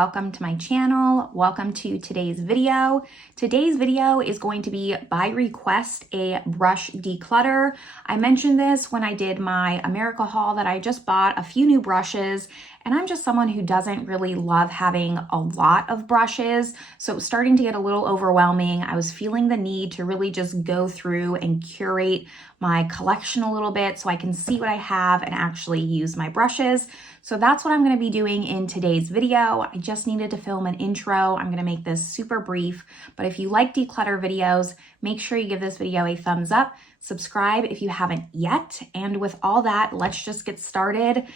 welcome to my channel. Welcome to today's video. Today's video is going to be by request a brush declutter. I mentioned this when I did my America haul that I just bought a few new brushes, and I'm just someone who doesn't really love having a lot of brushes, so it was starting to get a little overwhelming. I was feeling the need to really just go through and curate my collection a little bit so I can see what I have and actually use my brushes. So that's what I'm going to be doing in today's video. I just needed to film an intro. I'm going to make this super brief, but if you like declutter videos, make sure you give this video a thumbs up, subscribe if you haven't yet, and with all that, let's just get started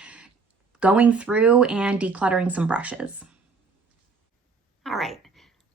going through and decluttering some brushes. All right,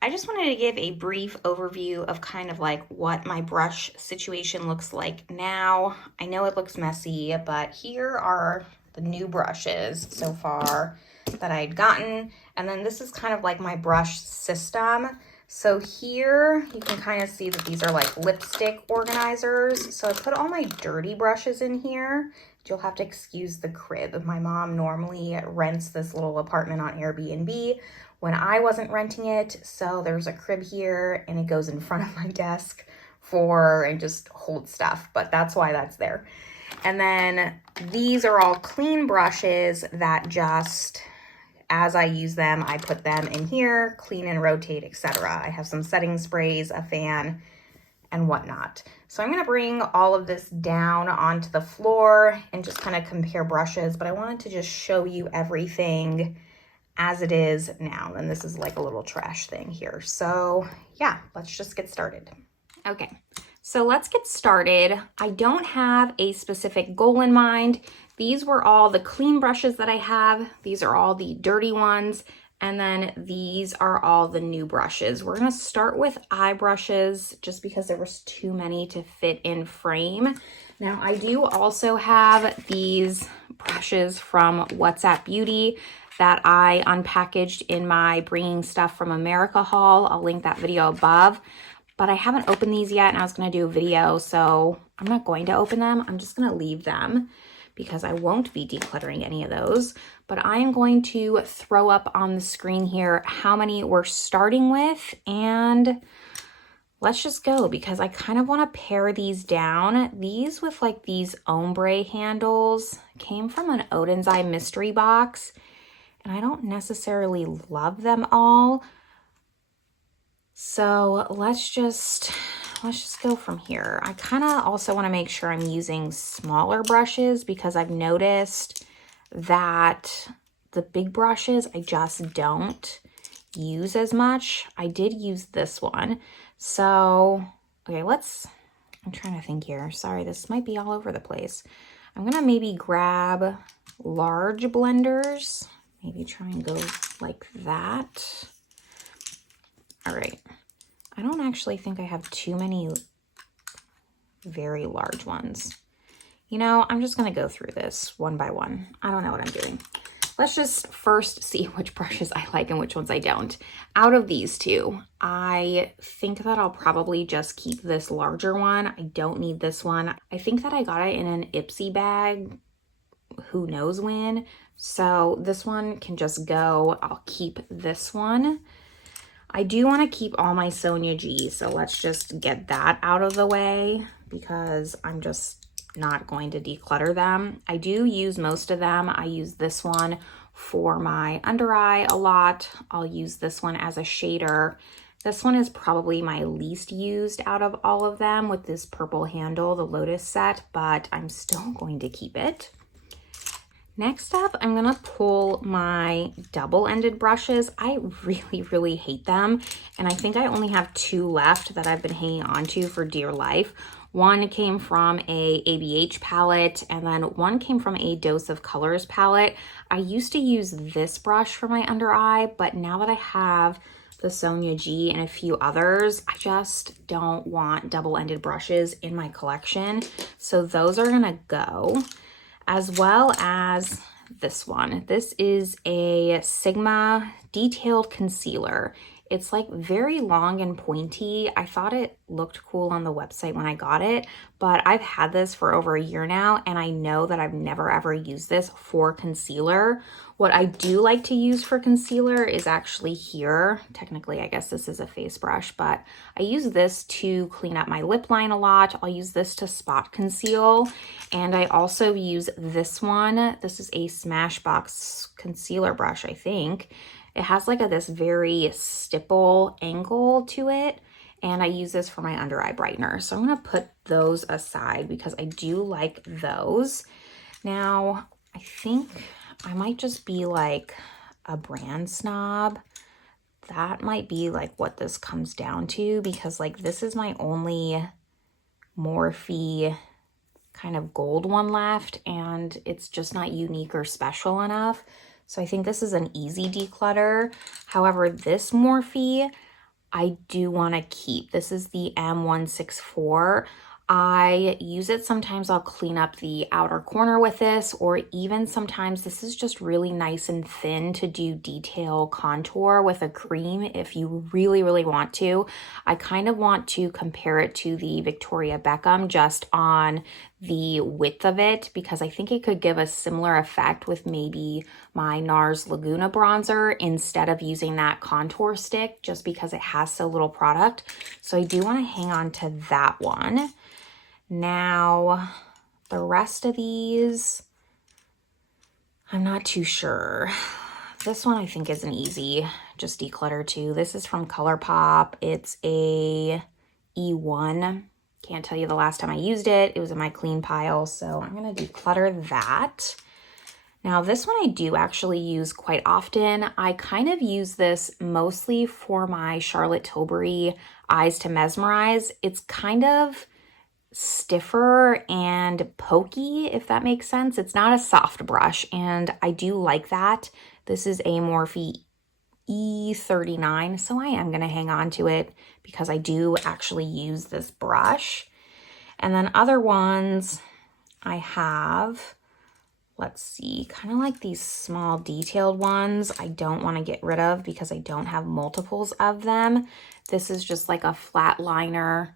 I just wanted to give a brief overview of kind of like what my brush situation looks like now. I know it looks messy, but here are the new brushes so far that I'd gotten. And then this is kind of like my brush system. So here you can kind of see that these are like lipstick organizers. So I put all my dirty brushes in here. You'll have to excuse the crib. My mom normally rents this little apartment on Airbnb when I wasn't renting it. So there's a crib here and it goes in front of my desk and just hold stuff, but that's why that's there. And then these are all clean brushes that just, as I use them, I put them in here, clean and rotate, etc. I have some setting sprays, a fan, and whatnot. So I'm going to bring all of this down onto the floor and just kind of compare brushes, but I wanted to just show you everything as it is now. And this is like a little trash thing here. So yeah, let's just get started. Okay, so let's get started. I don't have a specific goal in mind. These were all the clean brushes that I have. These are all the dirty ones. And then these are all the new brushes. We're gonna start with eye brushes just because there was too many to fit in frame. Now I do also have these brushes from WhatsApp Beauty that I unpackaged in my Bringing Stuff from America haul. I'll link that video above, but I haven't opened these yet and I was gonna do a video, so I'm not going to open them. I'm just gonna leave them because I won't be decluttering any of those, but I am going to throw up on the screen here how many we're starting with, and let's just go because I kind of want to pare these down. These with like these ombre handles came from an Odin's Eye mystery box, and I don't necessarily love them all. So let's just go from here. I kind of also want to make sure I'm using smaller brushes because I've noticed that the big brushes I just don't use as much. I did use this one. So, okay, I'm trying to think here. Sorry, this might be all over the place. I'm going to maybe grab large blenders. Maybe try and go like that. All right. I don't actually think I have too many very large ones. You know, I'm just going to go through this one by one. I don't know what I'm doing. Let's just first see which brushes I like and which ones I don't. Out of these two, I think that I'll probably just keep this larger one. I don't need this one. I think that I got it in an Ipsy bag, who knows when. So this one can just go. I'll keep this one. I do want to keep all my Sonia G, so let's just get that out of the way because I'm just not going to declutter them. I do use most of them. I use this one for my under eye a lot. I'll use this one as a shader. This one is probably my least used out of all of them with this purple handle, the Lotus set, but I'm still going to keep it. Next up, I'm gonna pull my double-ended brushes. I really hate them, and I think I only have two left that I've been hanging on to for dear life. One came from a ABH palette, and then one came from a Dose of Colors palette. I used to use this brush for my under eye, but now that I have the Sonia G and a few others, I just don't want double-ended brushes in my collection, so those are gonna go. As well as this one. This is a Sigma Detailed Concealer. It's like very long and pointy. I thought it looked cool on the website when I got it, but I've had this for over a year now, and I know that I've never ever used this for concealer. What I do like to use for concealer is actually here. Technically, I guess this is a face brush, but I use this to clean up my lip line a lot. I'll use this to spot conceal, and I also use this one. This is a Smashbox concealer brush, I think. It has like this very stipple angle to it, and I use this for my under eye brightener. So I'm gonna put those aside because I do like those. Now, I think I might just be like a brand snob. That might be like what this comes down to, because like this is my only Morphe kind of gold one left, and it's just not unique or special enough. So I think this is an easy declutter. However, this Morphe I do want to keep. This is the M164. I use it sometimes. I'll clean up the outer corner with this, or even sometimes this is just really nice and thin to do detail contour with a cream if you really, really want to. I kind of want to compare it to the Victoria Beckham just on the width of it, because I think it could give a similar effect with maybe my NARS Laguna bronzer instead of using that contour stick, just because it has so little product. So I do want to hang on to that one. Now, the rest of these, I'm not too sure. This one I think is an easy, just declutter too. This is from ColourPop. It's a E1. Can't tell you the last time I used it. It was in my clean pile, so I'm gonna declutter that. Now this one I do actually use quite often. I kind of use this mostly for my Charlotte Tilbury Eyes to Mesmerize. It's kind of stiffer and pokey, if that makes sense. It's not a soft brush, and I do like that. This is a Morphe E39, so I am going to hang on to it because I do actually use this brush. And then other ones I have, let's see, kind of like these small detailed ones I don't want to get rid of because I don't have multiples of them. This is just like a flat liner,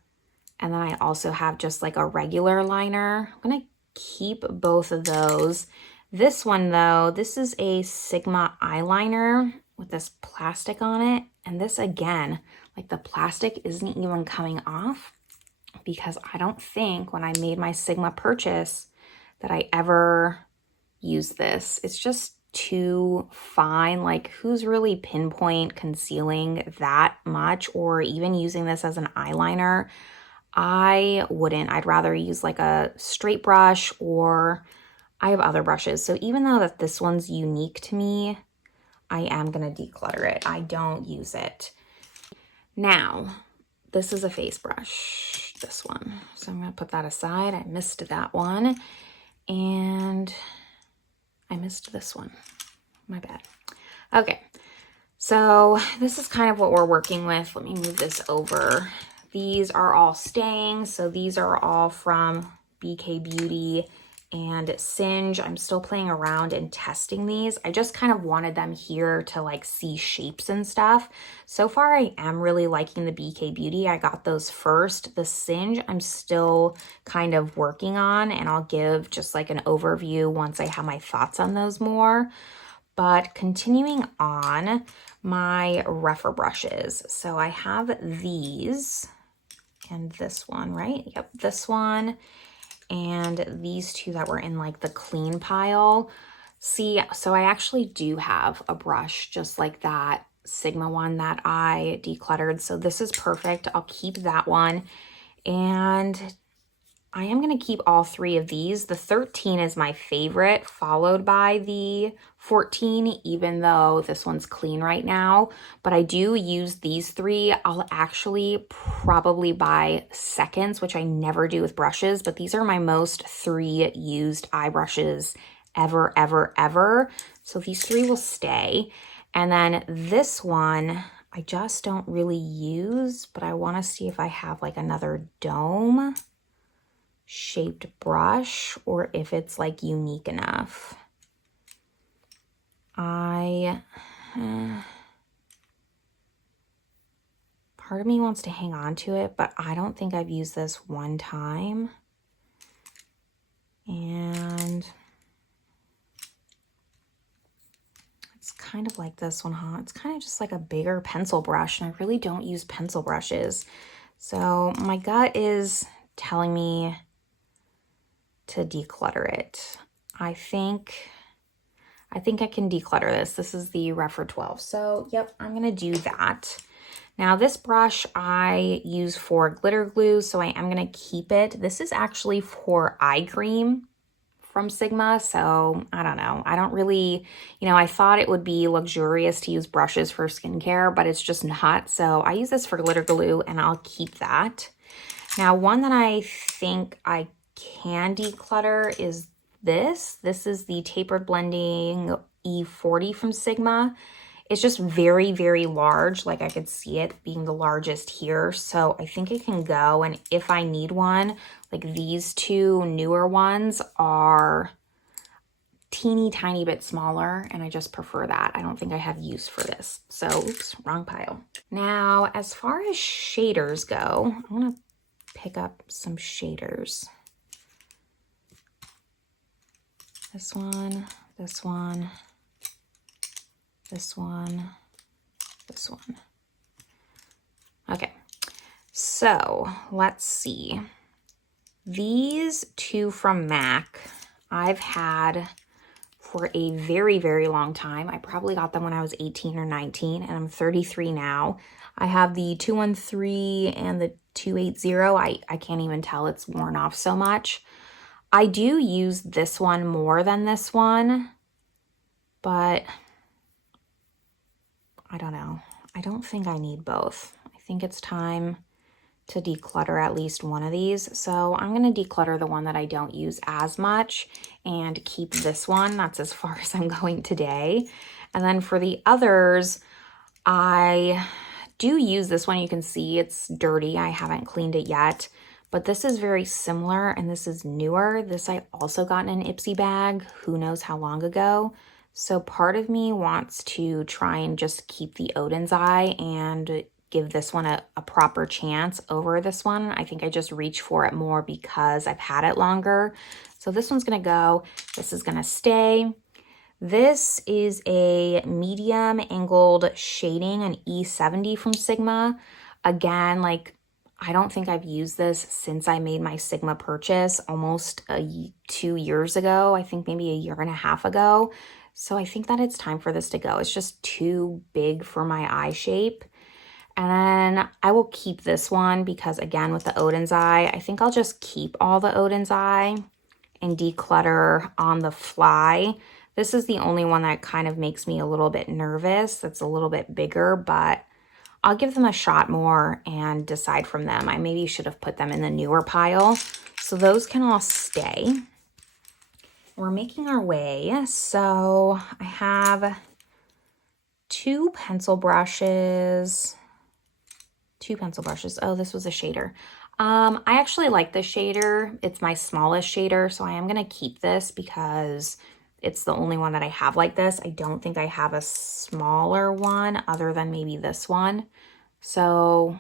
and then I also have just like a regular liner. I'm gonna keep both of those. This one though, this is a Sigma eyeliner with this plastic on it. And this again, like the plastic isn't even coming off, because I don't think when I made my Sigma purchase that I ever used this. It's just too fine. Like, who's really pinpoint concealing that much, or even using this as an eyeliner? I wouldn't. I'd rather use like a straight brush, or I have other brushes. So even though that this one's unique to me, I am going to declutter it. I don't use it. Now, this is a face brush, this one. So I'm going to put that aside. I missed that one. And I missed this one. My bad. Okay. So this is kind of what we're working with. Let me move this over. These are all staying. So these are all from BK Beauty and Singe. I'm still playing around and testing these. I just kind of wanted them here to like see shapes and stuff. So far, I am really liking the BK Beauty. I got those first. The Singe, I'm still kind of working on, and I'll give just like an overview once I have my thoughts on those more. But continuing on, my rougher brushes. So I have these and this one, right? Yep, this one. And these two that were in like the clean pile. See, so I actually do have a brush just like that Sigma one that I decluttered. So this is perfect. I'll keep that one. And I am going to keep all three of these. The 13 is my favorite, followed by the 14, even though this one's clean right now. But I do use these three. I'll actually probably buy seconds, which I never do with brushes, but these are my most 3 used eye brushes ever, ever, ever. So these 3 will stay. And then this one, I just don't really use, but I want to see if I have like another dome shaped brush, or if it's like unique enough. part of me wants to hang on to it, but I don't think I've used this one time. And it's kind of like this one, huh? It's kind of just like a bigger pencil brush, and I really don't use pencil brushes. So my gut is telling me to declutter it. I think I can declutter this. This is the Refer 12. So yep, I'm gonna do that. Now this brush I use for glitter glue, so I am gonna keep it. This is actually for eye cream from Sigma, so I don't know. I don't really, I thought it would be luxurious to use brushes for skincare, but it's just not. So I use this for glitter glue and I'll keep that. Now, one that I think I can declutter is this. This is the Tapered Blending E40 from Sigma. It's just very, very large. Like I could see it being the largest here. So I think it can go. And if I need one, like these two newer ones are teeny tiny bit smaller, and I just prefer that. I don't think I have use for this. So, oops, wrong pile. Now, as far as shaders go, I want to pick up some shaders. This one, this one, this one, this one. Okay, so let's see. These two from MAC, I've had for a very, very long time. I probably got them when I was 18 or 19, and I'm 33 now. I have the 213 and the 280. I can't even tell, it's worn off so much. I do use this one more than this one, but I don't know. I don't think I need both. I think it's time to declutter at least one of these. So I'm going to declutter the one that I don't use as much and keep this one. That's as far as I'm going today. And then for the others, I do use this one. You can see it's dirty. I haven't cleaned it yet, but this is very similar and this is newer. This I also got in an Ipsy bag, who knows how long ago. So part of me wants to try and just keep the Odin's Eye and give this one a proper chance over this one. I think I just reach for it more because I've had it longer. So this one's gonna go, this is gonna stay. This is a medium angled shading, an E70 from Sigma. Again, like I don't think I've used this since I made my Sigma purchase almost 2 years ago. I think maybe a year and a half ago. So I think that it's time for this to go. It's just too big for my eye shape. And then I will keep this one because again, with the Odin's Eye, I think I'll just keep all the Odin's Eye and declutter on the fly. This is the only one that kind of makes me a little bit nervous. That's a little bit bigger, but I'll give them a shot more and decide from them. I maybe should have put them in the newer pile. So those can all stay. We're making our way. So I have two pencil brushes. Oh, this was a shader. I actually like this shader. It's my smallest shader, so I am going to keep this because it's the only one that I have like this. I don't think I have a smaller one other than maybe this one. So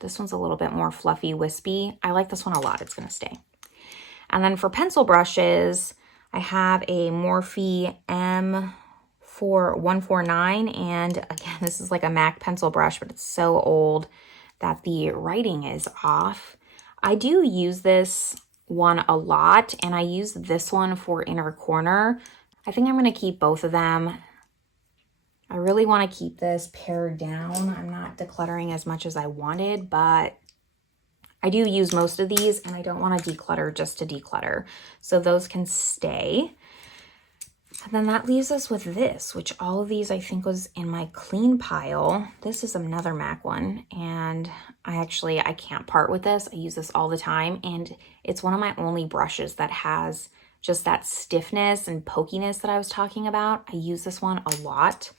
this one's a little bit more fluffy, wispy. I like this one a lot. It's going to stay. And then for pencil brushes, I have a Morphe M4149, and again, this is like a MAC pencil brush, but it's so old that the writing is off. I do use this one a lot, and I use this one for inner corner. I think I'm going to keep both of them. I really want to keep this pared down. I'm not decluttering as much as I wanted, but I do use most of these, and I don't want to declutter just to declutter. So those can stay. And then that leaves us with this, which all of these I think was in my clean pile. This is another MAC one, and I can't part with this. I use this all the time, and it's one of my only brushes that has just that stiffness and pokiness that I was talking about. I use this one a lot.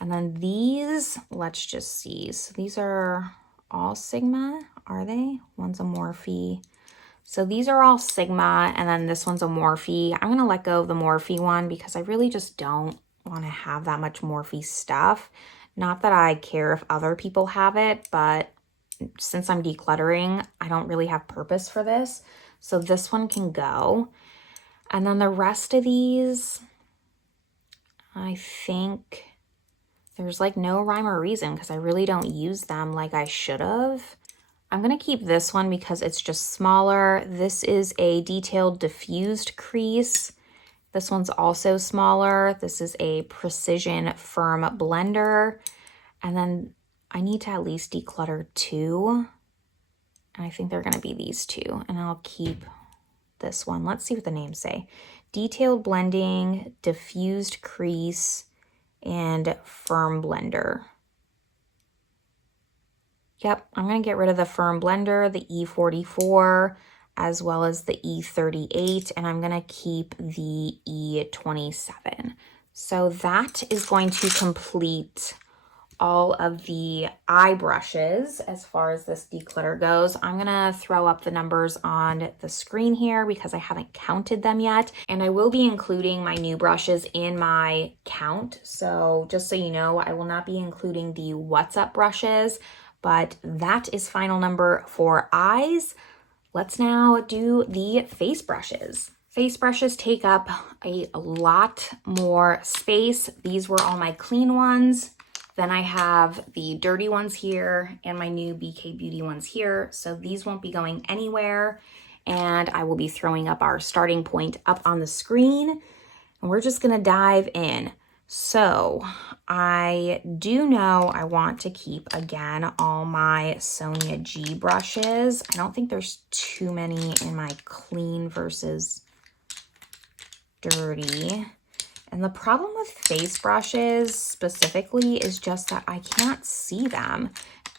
And then these, let's just see. So these are all Sigma, are they? One's a Morphe. So these are all Sigma, and then this one's a Morphe. I'm going to let go of the Morphe one because I really just don't want to have that much Morphe stuff. Not that I care if other people have it, but since I'm decluttering, I don't really have purpose for this. So this one can go. And then the rest of these, I think there's like no rhyme or reason because I really don't use them like I should have. I'm gonna keep this one because it's just smaller. This is a detailed diffused crease. This one's also smaller. This is a precision firm blender. And then I need to at least declutter 2. And I think they're gonna be these 2. And I'll keep this one. Let's see what the names say. Detailed blending, diffused crease, and firm blender. Yep, I'm gonna get rid of the firm blender, the E44, as well as the E38, and I'm gonna keep the E27. So that is going to complete all of the eye brushes as far as this declutter goes. I'm gonna throw up the numbers on the screen here because I haven't counted them yet. And I will be including my new brushes in my count. So just so you know, I will not be including the What's Up brushes, but that is final number for eyes. Let's now do the face brushes. Face brushes take up a lot more space. These were all my clean ones. Then I have the dirty ones here and my new BK Beauty ones here. So these won't be going anywhere. And I will be throwing up our starting point up on the screen. And we're just gonna dive in. So I do know I want to keep, again, all my Sonia G brushes. I don't think there's too many in my clean versus dirty. And the problem with face brushes specifically is just that I can't see them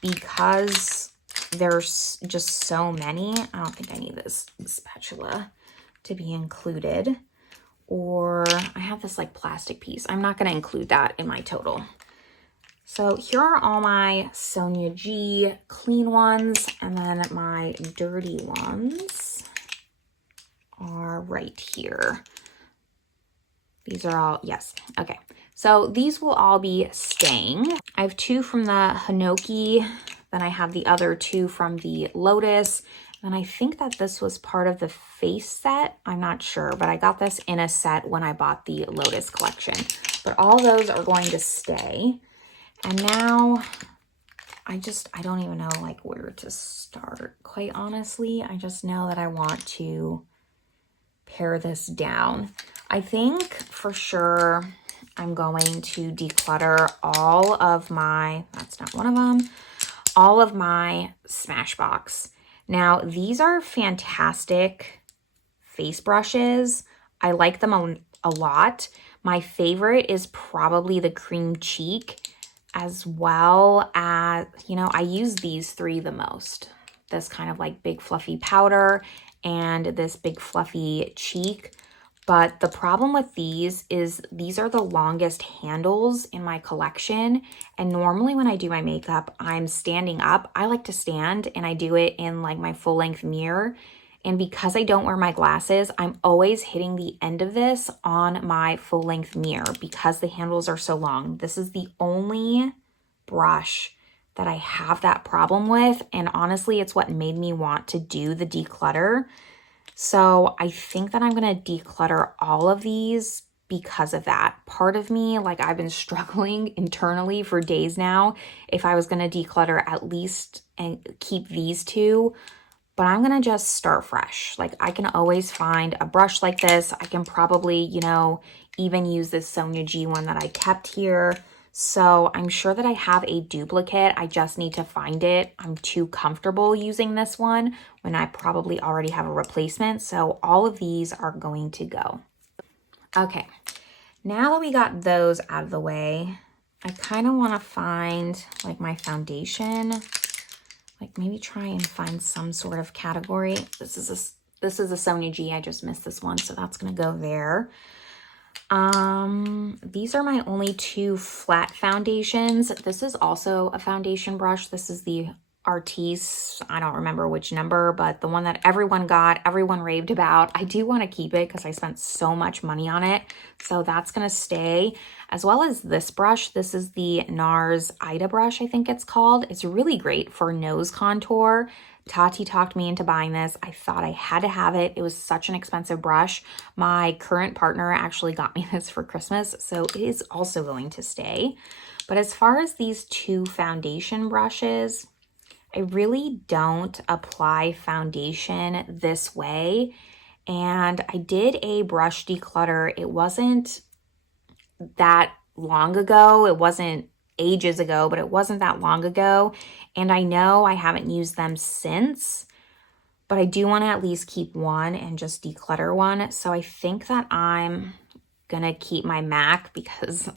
because there's just so many. I don't think I need this spatula to be included. Or I have this like plastic piece. I'm not going to include that in my total. So here are all my Sonia G clean ones, and then my dirty ones are right here. These are all, yes, okay. So these will all be staying. I have 2 from the Hinoki, then I have the other 2 from the Lotus, and I think that this was part of the face set. I'm not sure, but I got this in a set when I bought the Lotus collection. But all those are going to stay. And now I don't even know like where to start, quite honestly. I just know that I want to pare this down. I think for sure I'm going to declutter all of my, that's not one of them, all of my Smashbox. Now, these are fantastic face brushes. I like them a lot. My favorite is probably the Cream Cheek, as well as, you know, I use these 3 the most. This kind of like big fluffy powder and this big fluffy cheek. But the problem with these is these are the longest handles in my collection. And normally when I do my makeup, I'm standing up. I like to stand and I do it in like my full length mirror. And because I don't wear my glasses, I'm always hitting the end of this on my full length mirror because the handles are so long. This is the only brush that I have that problem with. And honestly, it's what made me want to do the declutter. So I think that I'm going to declutter all of these because of that. Part of me, like I've been struggling internally for days now, if I was going to declutter at least and keep these 2, but I'm going to just start fresh. Like I can always find a brush like this. I can probably, you know, even use this Sonia G one that I kept here. So I'm sure that I have a duplicate. I just need to find it. I'm too comfortable using this one when I probably already have a replacement. So all of these are going to go. Okay, now that we got those out of the way, I kind of want to find like my foundation, like maybe try and find some sort of category. This is a Sonia G. I just missed this one, so that's going to go there. These are my only 2 flat foundations. This is also a foundation brush. This is the Artis, I don't remember which number, but the one that everyone got, everyone raved about. I do want to keep it because I spent so much money on it. So that's going to stay, as well as this brush. This is the NARS Ida brush, I think it's called. It's really great for nose contour. Tati talked me into buying this. I thought I had to have it. It was such an expensive brush. My current partner actually got me this for Christmas, so it is also going to stay. But as far as these two foundation brushes, I really don't apply foundation this way. And I did a brush declutter. It wasn't that long ago. It wasn't ages ago, but it wasn't that long ago. And I know I haven't used them since, but I do want to at least keep one and just declutter one. So I think that I'm gonna keep my MAC because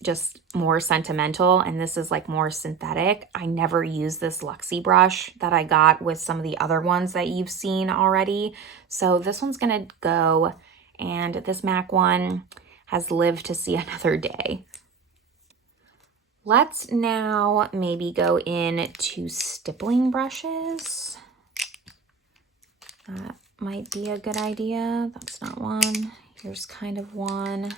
just more sentimental, and this is like more synthetic. I never use this Luxie brush that I got with some of the other ones that you've seen already. So this one's gonna go, and this MAC one has lived to see another day. Let's now maybe go into stippling brushes. That might be a good idea. That's not one. Here's kind of one.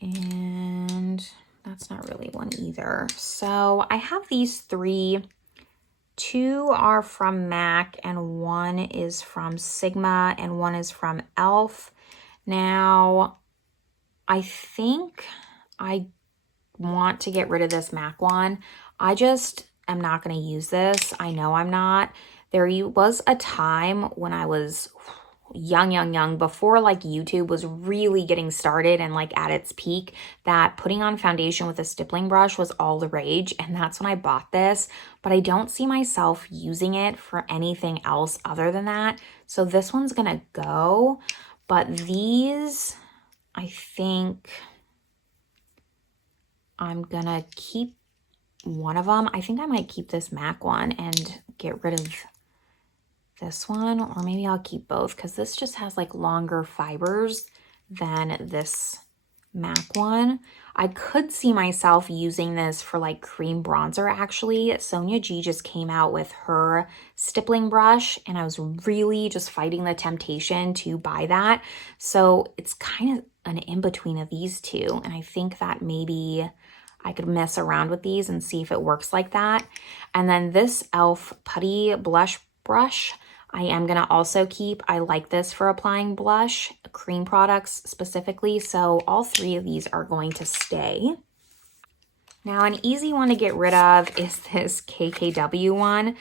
And that's not really one either. So I have these three. Two are from MAC and one is from Sigma and one is from e.l.f. Now, I think I want to get rid of this MAC one. I just am not going to use this. I know I'm not. There was a time when I was young, before like YouTube was really getting started and like at its peak, that putting on foundation with a stippling brush was all the rage. And that's when I bought this, but I don't see myself using it for anything else other than that. So this one's gonna go, but these, I think I'm gonna keep one of them. I think I might keep this MAC one and get rid of this one, or maybe I'll keep both because this just has like longer fibers than this MAC one. I could see myself using this for like cream bronzer actually. Sonia G just came out with her stippling brush and I was really just fighting the temptation to buy that. So it's kind of an in-between of these two, and I think that maybe I could mess around with these and see if it works like that. And then this e.l.f. Putty Blush Brush, I am going to also keep. I like this for applying blush, cream products specifically. So all three of these are going to stay. Now, an easy one to get rid of is this KKW one.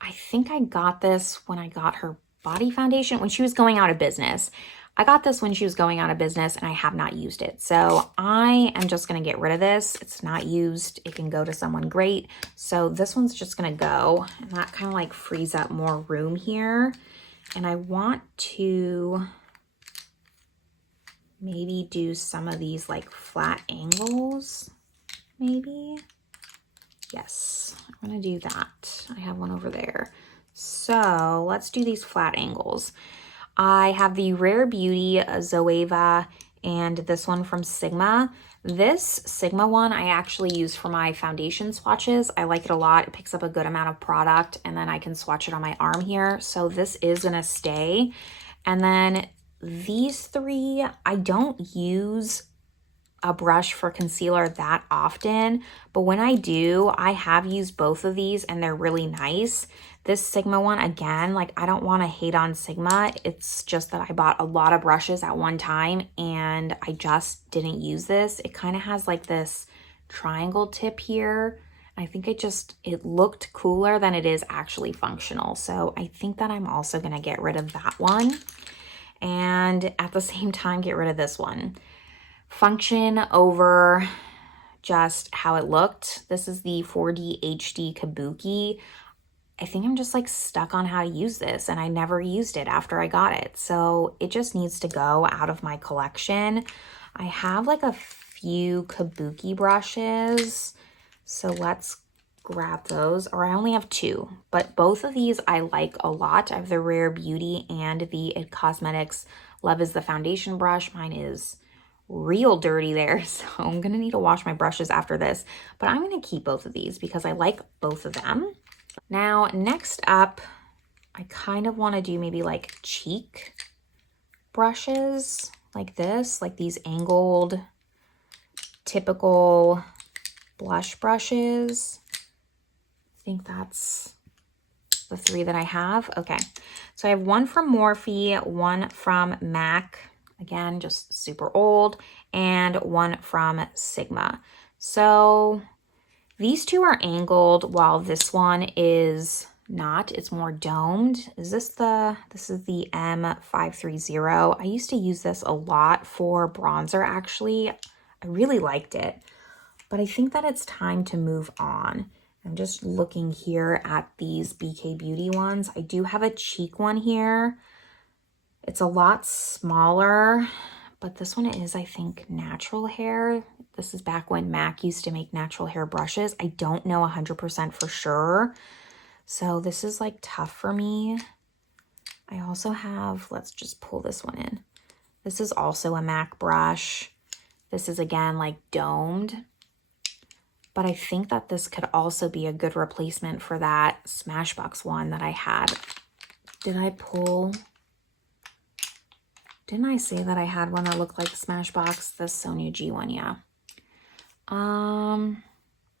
I think I got this when I got her body foundation, when she was going out of business. I got this when she was going out of business and I have not used it. So I am just going to get rid of this. It's not used. It can go to someone great. So this one's just going to go, and that kind of like frees up more room here. And I want to maybe do some of these like flat angles, maybe. Yes, I'm going to do that. I have one over there. So let's do these flat angles. I have the Rare Beauty Zoeva and this one from Sigma. This Sigma one I actually use for my foundation swatches. I like it a lot. It picks up a good amount of product, and then I can swatch it on my arm here. So this is gonna stay. And then these three, I don't use a brush for concealer that often, but when I do, I have used both of these and they're really nice. This Sigma one, again, like I don't want to hate on Sigma. It's just that I bought a lot of brushes at one time and I just didn't use this. It kind of has like this triangle tip here. I think it looked cooler than it is actually functional. So I think that I'm also going to get rid of that one. And at the same time, get rid of this one. Function over just how it looked. This is the 4D HD Kabuki. I think I'm just like stuck on how to use this, and I never used it after I got it. So it just needs to go out of my collection. I have like a few Kabuki brushes, so let's grab those. Or I only have two, but both of these I like a lot. I have the Rare Beauty and the It Cosmetics Love is the Foundation brush. Mine is real dirty there, so I'm gonna need to wash my brushes after this, but I'm gonna keep both of these because I like both of them. Now, next up, I kind of want to do maybe like cheek brushes like this, like these angled, typical blush brushes. I think that's the 3 that I have. Okay, so I have one from Morphe, one from MAC, again, just super old, and one from Sigma. So these 2 are angled while this one is not. It's more domed. This is the M530. I used to use this a lot for bronzer, actually. I really liked it, but I think that it's time to move on. I'm just looking here at these BK Beauty ones. I do have a cheek one here. It's a lot smaller, but this one is, I think, natural hair. This is back when MAC used to make natural hair brushes. I don't know 100% for sure. So this is like tough for me. I also have, let's just pull this one in. This is also a MAC brush. This is again like domed. But I think that this could also be a good replacement for that Smashbox one that I had. Didn't I say that I had one that looked like Smashbox? The Sonia G one, yeah.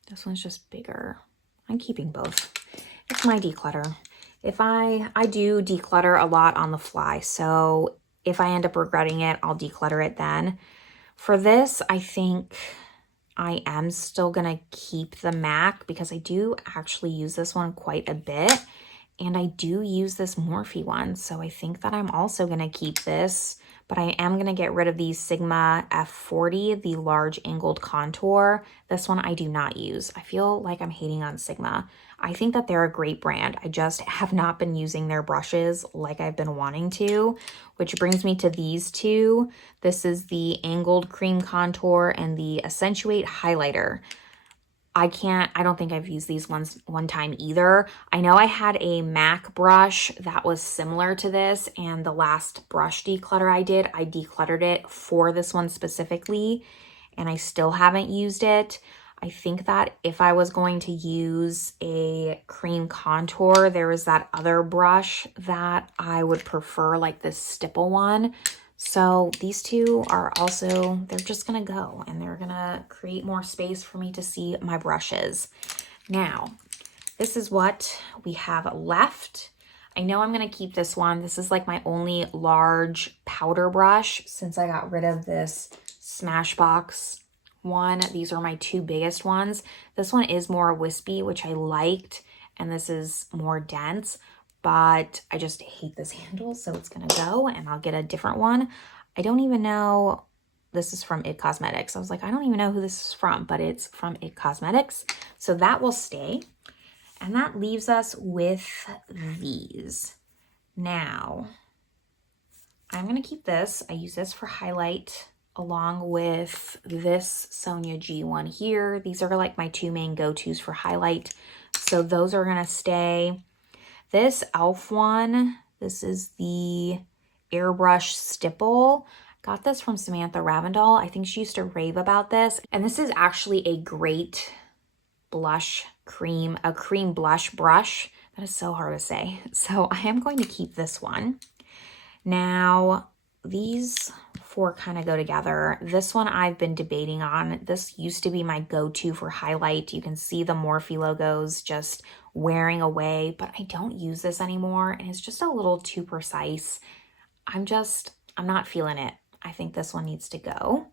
This one's just bigger. I'm keeping both. It's my declutter. If I do declutter a lot on the fly, so if I end up regretting it, I'll declutter it then. For this, I think I am still gonna keep the MAC because I do actually use this one quite a bit, and I do use this Morphe one, so I think that I'm also gonna keep this, but I am gonna get rid of the Sigma F40, the large angled contour. This one I do not use. I feel like I'm hating on Sigma. I think that they're a great brand. I just have not been using their brushes like I've been wanting to, which brings me to these 2. This is the angled cream contour and the accentuate highlighter. I don't think I've used these ones one time either. I know I had a MAC brush that was similar to this, and the last brush declutter I did, I decluttered it for this one specifically, and I still haven't used it. I think that if I was going to use a cream contour, there was that other brush that I would prefer, like this stipple one. So these 2 are also, they're just gonna go, and they're gonna create more space for me to see my brushes. Now, this is what we have left. I know I'm gonna keep this one. This is like my only large powder brush since I got rid of this Smashbox one. These are my 2 biggest ones. This one is more wispy, which I liked, and this is more dense, but I just hate this handle, so it's gonna go, and I'll get a different one. I don't even know, this is from It Cosmetics. I was like, I don't even know who this is from, but it's from It Cosmetics, so that will stay. And that leaves us with these. Now, I'm gonna keep this. I use this for highlight along with this Sonia G one here. These are like my 2 main go-tos for highlight, so those are gonna stay. This e.l.f. one, this is the airbrush stipple. Got this from Samantha Ravindall. I think she used to rave about this, and this is actually a great blush cream, a cream blush brush. That is so hard to say. So I am going to keep this one. Now, these 4 kind of go together. This one I've been debating on. This used to be my go-to for highlight. You can see the Morphe logos just wearing away, but I don't use this anymore, and it's just a little too precise. I'm not feeling it. I think this one needs to go.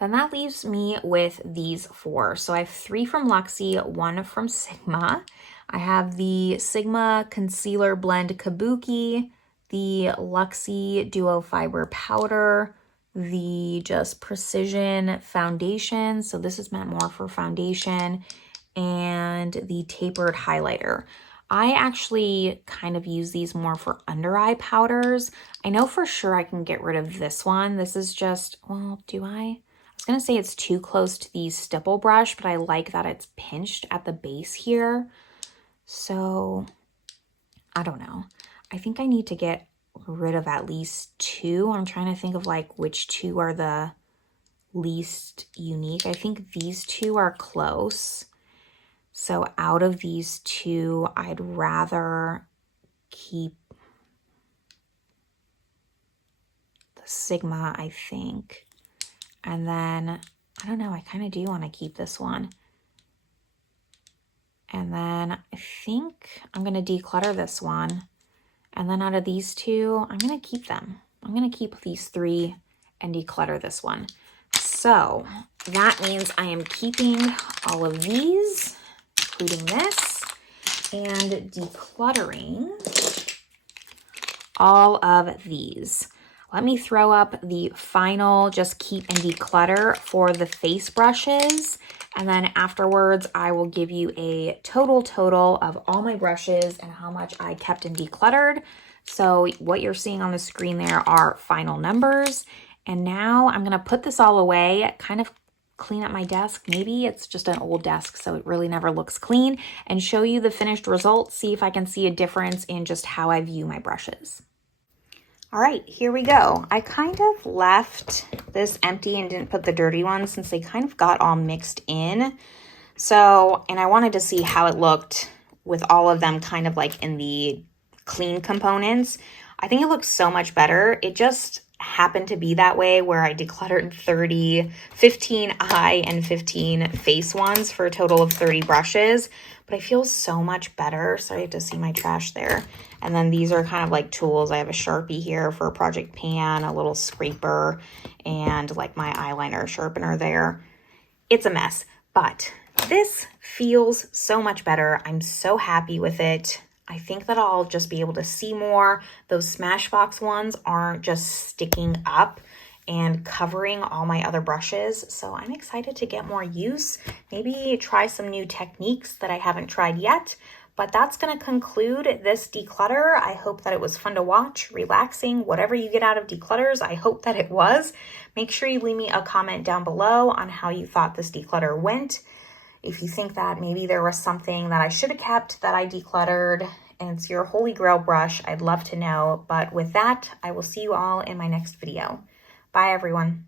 Then that leaves me with these 4. So I have 3 from Luxie, 1 from Sigma. I have the Sigma Concealer Blend Kabuki, the Luxie Duo Fiber Powder, the just Precision Foundation. So this is meant more for foundation, and the Tapered Highlighter. I actually kind of use these more for under eye powders. I know for sure I can get rid of this one. This is just, well, do I? I was gonna say it's too close to the stipple brush, but I like that it's pinched at the base here. So I don't know. I think I need to get rid of at least 2. I'm trying to think of like which 2 are the least unique. I think these 2 are close. So out of these two, I'd rather keep the Sigma, I think. And then, I don't know, I kind of do want to keep this one. And then I think I'm going to declutter this one. And then out of these two, I'm going to keep them. I'm going to keep these three and declutter this one. So that means I am keeping all of these, including this, and decluttering all of these. Let me throw up the final just keep and declutter for the face brushes. And then afterwards, I will give you a total of all my brushes and how much I kept and decluttered. So what you're seeing on the screen there are final numbers. And now I'm gonna put this all away, kind of clean up my desk. Maybe it's just an old desk, so it really never looks clean, and show you the finished results, see if I can see a difference in just how I view my brushes. All right, here we go. I kind of left this empty and didn't put the dirty ones since they kind of got all mixed in. So, and I wanted to see how it looked with all of them kind of like in the clean components. I think it looks so much better. It just happened to be that way where I decluttered 15 eye and 15 face ones for a total of 30 brushes, but I feel so much better. Sorry, I have to see my trash there. And then these are kind of like tools. I have a Sharpie here for a project pan, a little scraper, and like my eyeliner sharpener there. It's a mess, but this feels so much better. I'm so happy with it. I think that I'll just be able to see more. Those Smashbox ones aren't just sticking up and covering all my other brushes. So I'm excited to get more use, maybe try some new techniques that I haven't tried yet. But that's going to conclude this declutter. I hope that it was fun to watch, relaxing, whatever you get out of declutters. I hope that it was. Make sure you leave me a comment down below on how you thought this declutter went. If you think that maybe there was something that I should have kept that I decluttered and it's your holy grail brush, I'd love to know. But with that, I will see you all in my next video. Bye, everyone.